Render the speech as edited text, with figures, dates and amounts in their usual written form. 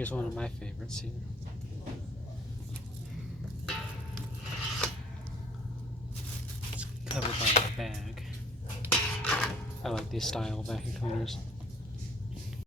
Here's one of my favorites here. It's covered by a bag. I like these style vacuum cleaners.